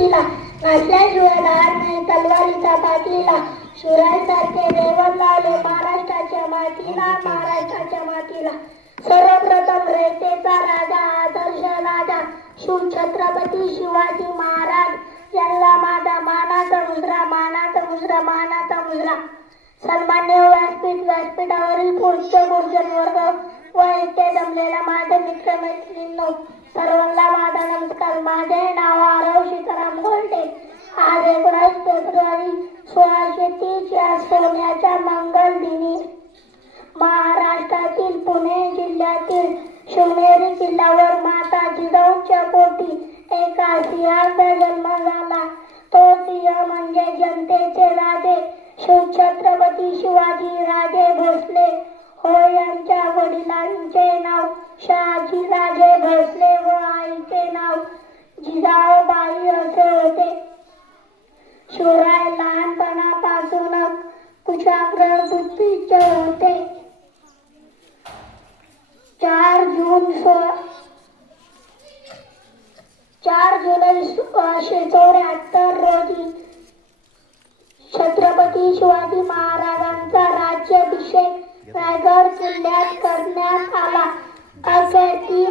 छातीला, नसल्याशिवाय धार नाही तलवारीचा पाठीला. शिवरायांसारखे देवर लावले महाराष्ट्राच्या मातीला, महाराष्ट्राच्या मातीला. सर्वप्रथम रयतेचा राजा, आदर्श राजा शिवछत्रपती शिवाजी महाराज यांना माझा मानाचा मुजरा, मानाचा मुजरा, मानाचा मुजरा. सन्मान्य व्यासपीठावरील पुढचे गुरुजन वर्ग व इथे जमलेला माझे मित्र मैत्रिणींनो, सर्वांना माझा नमस्कार. माझे नाव आरव सीताराम गोल्डे. आज 19 फेब्रुवारी 1630 या सोन्याच्या मंगल दिनी महाराष्ट्रातील पुणे जिल्ह्यातील शिवनेरी किल्ल्यावर माता जिजाऊच्या पोटी एका सिंहाचा जन्म झाला. तो सिंह म्हणजे जनतेचे राजे शिवछत्रपती शिवाजी राजे भोसले होय. यांच्या वडिलांचे नाव शहाजी राजे भोसले व आईचे नाव जिजाऊबाई असे होते. शिवराय लहानपणापासूनच कुशाग्र बुद्धीचे होते. 4 जुलै 1674 रोजी छत्रपती शिवाजी महाराजांचा राज्याभिषेक रायगड किल्ल्यात करण्यात आला. अखेर 3